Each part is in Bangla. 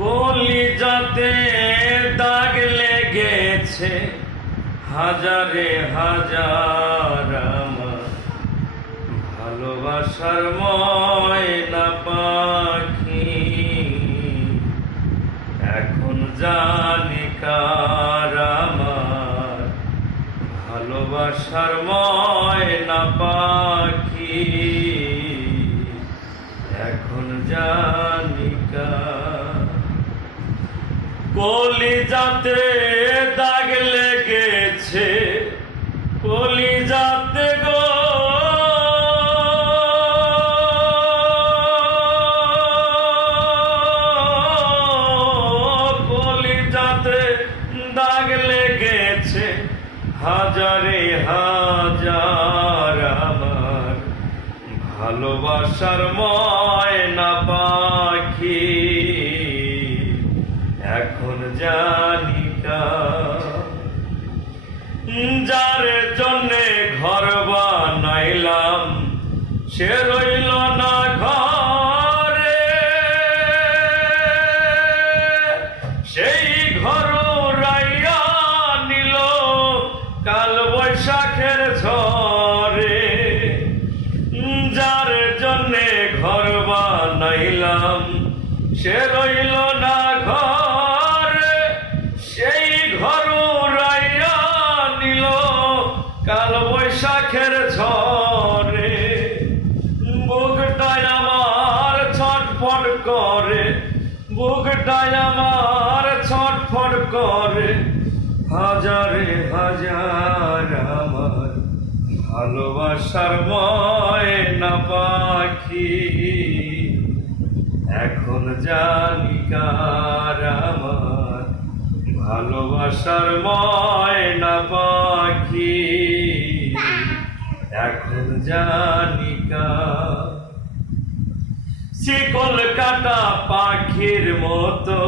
কলিজাতে দাগ লেগেছে হাজারে হাজার আমার ভালোবাসার ময়না পাখি। এখন জানি কার আমার ভালোবাসার ময়না পাখি। এখন জানি কার। কলিজাতে দাগ লেগেছে কলিজাতে গো, কলিজাতে দাগ লেগেছে হাজারে হাজার আমার ভালোবাসার ময়না পাখি। এখন জানি কার। যার জন্যে ঘর বানাইলাম সে রইল না ঘরে, সেই ঘর উড়াইয়া নিল কাল বৈশাখের ঝড়ে। যার জন্যে ঘর বানাইলাম সে রইল না ঘরে, সেই ঘর উড়াইয়া নিল কাল বৈশাখের ঝড়ে। বুকটায় আমার ছটফট করে, বুকটায় আমার ছটফট করে হাজারে হাজার আমার ভালোবাসার ময়না পাখি। এখন জানি কার আমার ভালোবাসার ময়না পাখি। এখন জানি কার। শিকল কাটা পাখির মতো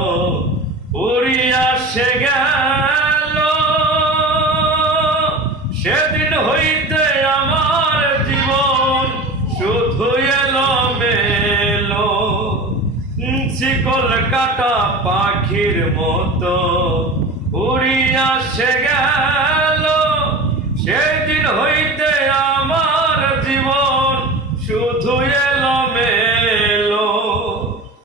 উড়িয়া সে গেল, সেদিন হইতে আমার জীবন শুধু এলোমেলো। শিকল কাটা পাখির মতো উড়িয়া সে